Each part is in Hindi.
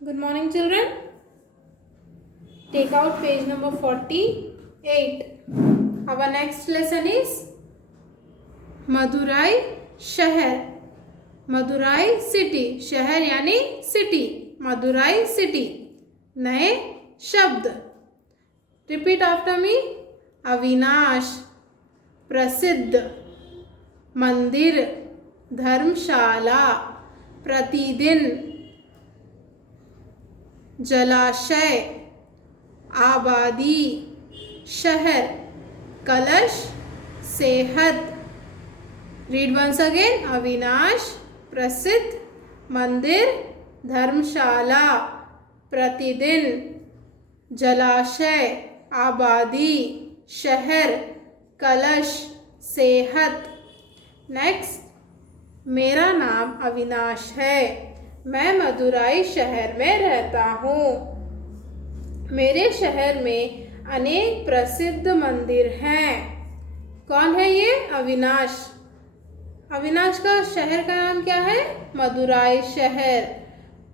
Good morning, children. Take out page number 48. Our next lesson is Madurai शहर. मदुराई सिटी. शहर यानी सिटी. मदुराई सिटी. नए शब्द. रिपीट आफ्टर मी. अविनाश, प्रसिद्ध, मंदिर, धर्मशाला, प्रतिदिन, जलाशय, आबादी, शहर, कलश, सेहत. Read once again. अविनाश, प्रसिद्ध, मंदिर, धर्मशाला, प्रतिदिन, जलाशय, आबादी, शहर, कलश, सेहत. नेक्स्ट. मेरा नाम अविनाश है. मैं मदुराई शहर में रहता हूँ. मेरे शहर में अनेक प्रसिद्ध मंदिर हैं. कौन है ये? अविनाश. अविनाश का शहर का नाम क्या है? मदुराई शहर.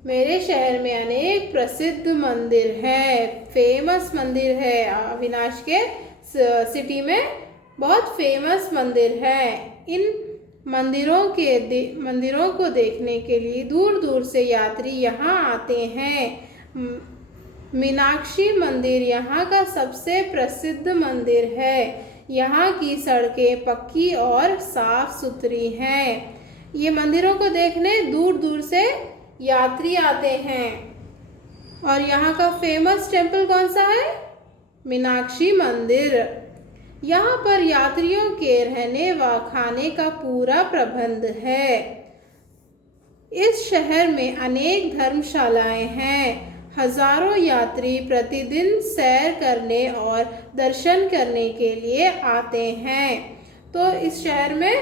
मेरे शहर में अनेक प्रसिद्ध मंदिर हैं. फेमस मंदिर है. अविनाश के सिटी में बहुत फेमस मंदिर हैं. इन मंदिरों को देखने के लिए दूर दूर से यात्री यहाँ आते हैं. मीनाक्षी मंदिर यहाँ का सबसे प्रसिद्ध मंदिर है. यहाँ की सड़कें पक्की और साफ सुथरी हैं. ये मंदिरों को देखने दूर दूर से यात्री आते हैं. और यहाँ का फेमस टेम्पल कौन सा है? मीनाक्षी मंदिर. यहाँ पर यात्रियों के रहने व खाने का पूरा प्रबंध है. इस शहर में अनेक धर्मशालाएं हैं. हजारों यात्री प्रतिदिन सैर करने और दर्शन करने के लिए आते हैं. तो इस शहर में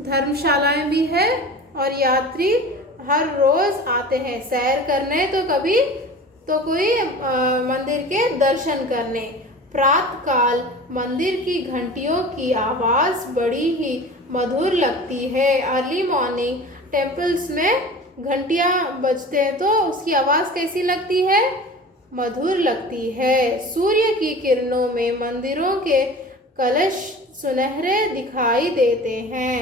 धर्मशालाएं भी है और यात्री हर रोज आते हैं सैर करने, तो कभी तो कोई मंदिर के दर्शन करने. प्रातःकाल मंदिर की घंटियों की आवाज़ बड़ी ही मधुर लगती है. अर्ली मॉर्निंग टेम्पल्स में घंटियाँ बजते हैं तो उसकी आवाज़ कैसी लगती है? मधुर लगती है. सूर्य की किरणों में मंदिरों के कलश सुनहरे दिखाई देते हैं.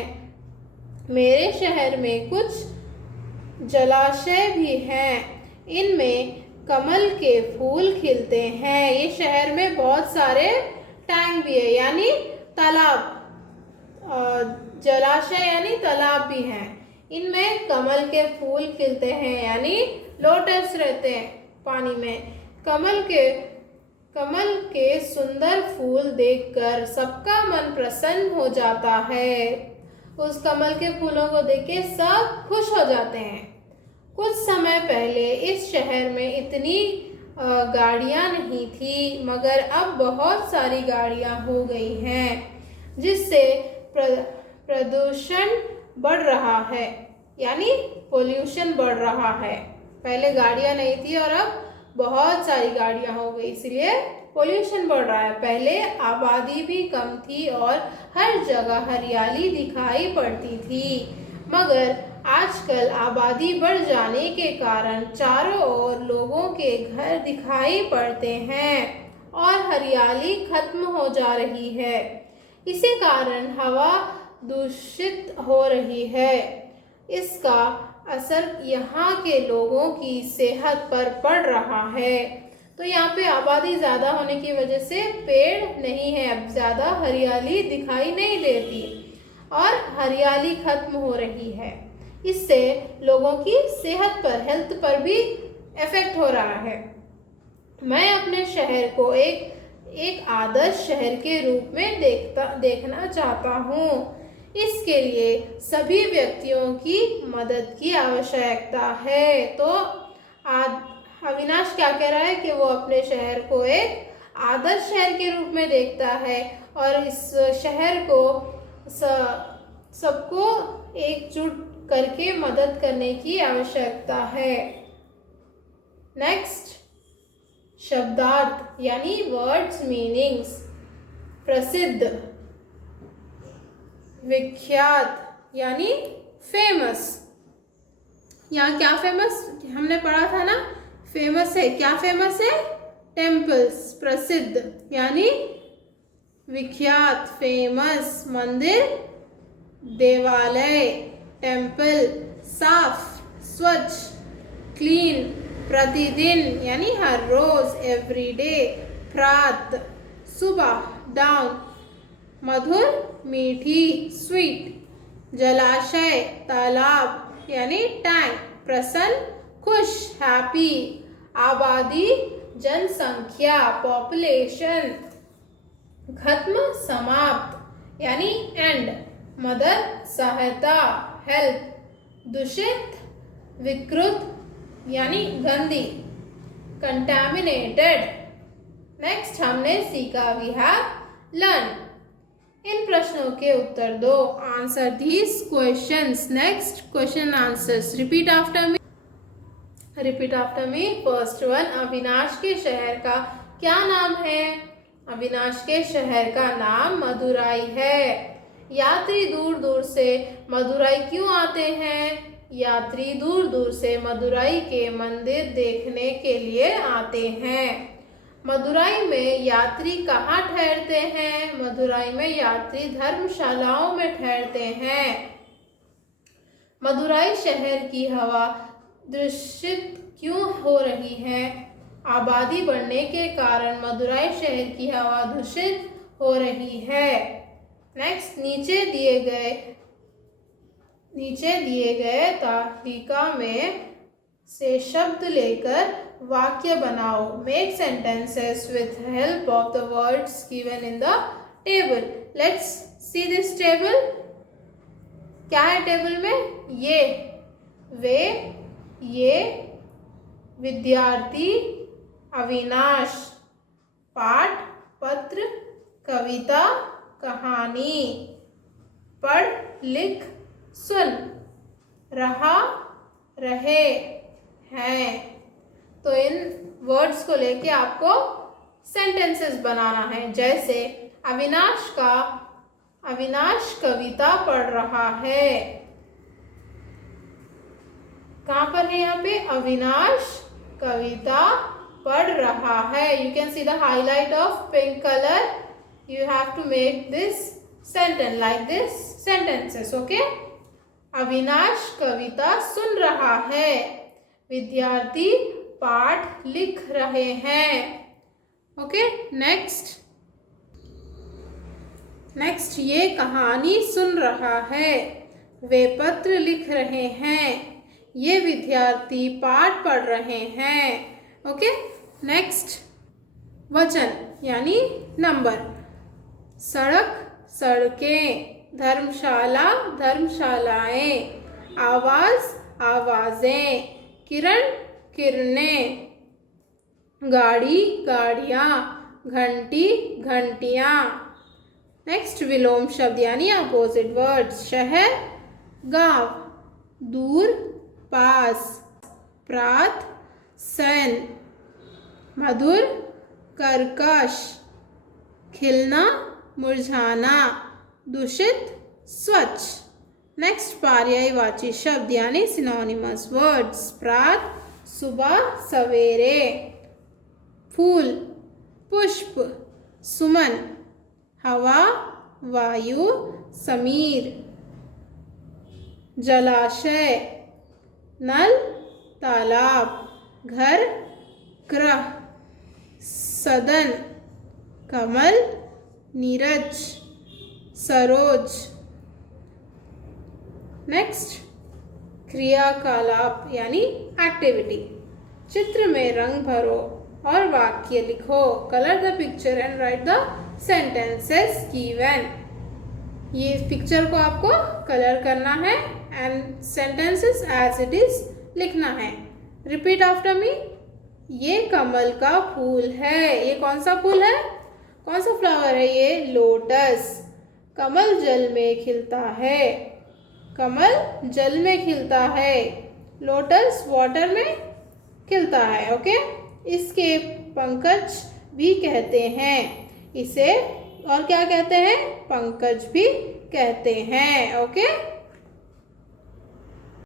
मेरे शहर में कुछ जलाशय भी हैं. इनमें कमल के फूल खिलते हैं. ये शहर में बहुत सारे टैंक भी है यानी तालाब. जलाशय यानी तालाब भी हैं. इनमें कमल के फूल खिलते हैं यानी लोटस रहते हैं पानी में. कमल के सुंदर फूल देखकर सबका मन प्रसन्न हो जाता है. उस कमल के फूलों को देख के सब खुश हो जाते हैं. कुछ समय पहले इस शहर में इतनी गाड़ियाँ नहीं थी, मगर अब बहुत सारी गाड़ियाँ हो गई हैं, जिससे प्रदूषण बढ़ रहा है यानी पोल्यूशन बढ़ रहा है. पहले गाड़ियाँ नहीं थी और अब बहुत सारी गाड़ियाँ हो गई, इसलिए पोल्यूशन बढ़ रहा है. पहले आबादी भी कम थी और हर जगह हरियाली दिखाई पड़ती थी, मगर आजकल आबादी बढ़ जाने के कारण चारों ओर लोगों के घर दिखाई पड़ते हैं और हरियाली खत्म हो जा रही है. इसी कारण हवा दूषित हो रही है. इसका असर यहाँ के लोगों की सेहत पर पड़ रहा है. तो यहाँ पे आबादी ज़्यादा होने की वजह से पेड़ नहीं है, अब ज़्यादा हरियाली दिखाई नहीं देती और हरियाली खत्म हो रही है. इससे लोगों की सेहत पर, हेल्थ पर भी इफेक्ट हो रहा है. मैं अपने शहर को एक आदर्श शहर के रूप में देखना चाहता हूँ. इसके लिए सभी व्यक्तियों की मदद की आवश्यकता है. तो अविनाश क्या कह रहा है कि वो अपने शहर को एक आदर्श शहर के रूप में देखता है और इस शहर को सबको एकजुट करके मदद करने की आवश्यकता है. नेक्स्ट. शब्दार्थ यानी वर्ड्स मीनिंग्स. प्रसिद्ध, विख्यात यानी फेमस. यहाँ क्या फेमस, हमने पढ़ा था ना, फेमस है, क्या फेमस है, टेम्पल्स, प्रसिद्ध यानी विख्यात, फेमस मंदिर, देवालय, टेम्पल, साफ, स्वच्छ, क्लीन, प्रतिदिन यानी हर रोज, एवरीडे, प्रात, सुबह, डाउन, मधुर, मीठी, स्वीट, जलाशय, तालाब यानी टैंक, प्रसन्न, खुश, हैप्पी, आबादी, जनसंख्या, पॉपुलेशन, खत्म, समाप्त यानी एंड, मदद, सहायता, हेल्प, दूषित, विकृत यानी गंदी, कंटामिनेटेड। नेक्स्ट हमने सीखा, वी हैव लर्न। इन प्रश्नों के उत्तर दो, answer these questions. Next question answers, repeat after me, repeat after me. First one, Avinash के शहर का क्या नाम है? अविनाश के शहर का नाम मदुराई है। यात्री दूर दूर से मदुराई क्यों आते हैं? यात्री दूर दूर से मदुराई के मंदिर देखने के लिए आते हैं। मदुराई में यात्री कहाँ ठहरते हैं? मदुराई में यात्री धर्मशालाओं में ठहरते हैं। मदुराई शहर की हवा दूषित क्यों हो रही है? आबादी बढ़ने के कारण मदुराई शहर की हवा दूषित हो रही है। नेक्स्ट, नीचे दिए गए तालिका में से शब्द लेकर वाक्य बनाओ। Make sentences with help of the words given in the table. Let's see this table. क्या है टेबल में? ये, वे, ये, विद्यार्थी, अविनाश, पाठ, पत्र, कविता, कहानी, पढ़, लिख, सुन, रहा, रहे, हैं। तो इन वर्ड्स को लेके आपको सेंटेंसेस बनाना है। जैसे अविनाश कविता पढ़ रहा है। कहाँ पर है यहाँ पे? अविनाश कविता पढ़ रहा है। You can see the highlight of pink colour. You have to make this sentence like this sentences, okay? Avinash कविता सुन रहा है। विद्यार्थी पाठ लिख रहे हैं। ओके, नेक्स्ट ये कहानी सुन रहा है। वे पत्र लिख रहे हैं। ये विद्यार्थी पाठ पढ़ रहे हैं। ओके, नेक्स्ट वचन यानी नंबर। सड़क, सड़कें, धर्मशाला, धर्मशालाएं, आवाज, आवाजें, किरण, किरणें, गाड़ी, गाड़ियाँ, घंटी, घंटियाँ। नेक्स्ट विलोम शब्द यानी अपोजिट वर्ड्स। शहर, गांव, दूर, पास, प्रात, सन, मधुर, कर्कश, खिलना, मुरझाना, दूषित, स्वच्छ। नेक्स्ट पर्यायवाची शब्द यानी सिनोनिमस वर्ड्स। प्रात, सुबह, सवेरे, फूल, पुष्प, सुमन, हवा, वायु, समीर, जलाशय, नल, तालाब, घर, ग्रह, सदन, कमल, नीरज, सरोज। नेक्स्ट क्रियाकलाप यानी एक्टिविटी। चित्र में रंग भरो और वाक्य लिखो। Colour the picture and write the sentences given. ये पिक्चर को आपको कलर करना है and sentences as it is लिखना है। Repeat after me. ये कमल का फूल है। ये कौन सा फूल है? कौन सा फ्लावर है ये? लोटस। कमल जल में खिलता है। कमल जल में खिलता है। लोटस वाटर में खिलता है। ओके, इसके पंकज भी कहते हैं। इसे और क्या कहते हैं? पंकज भी कहते हैं। ओके।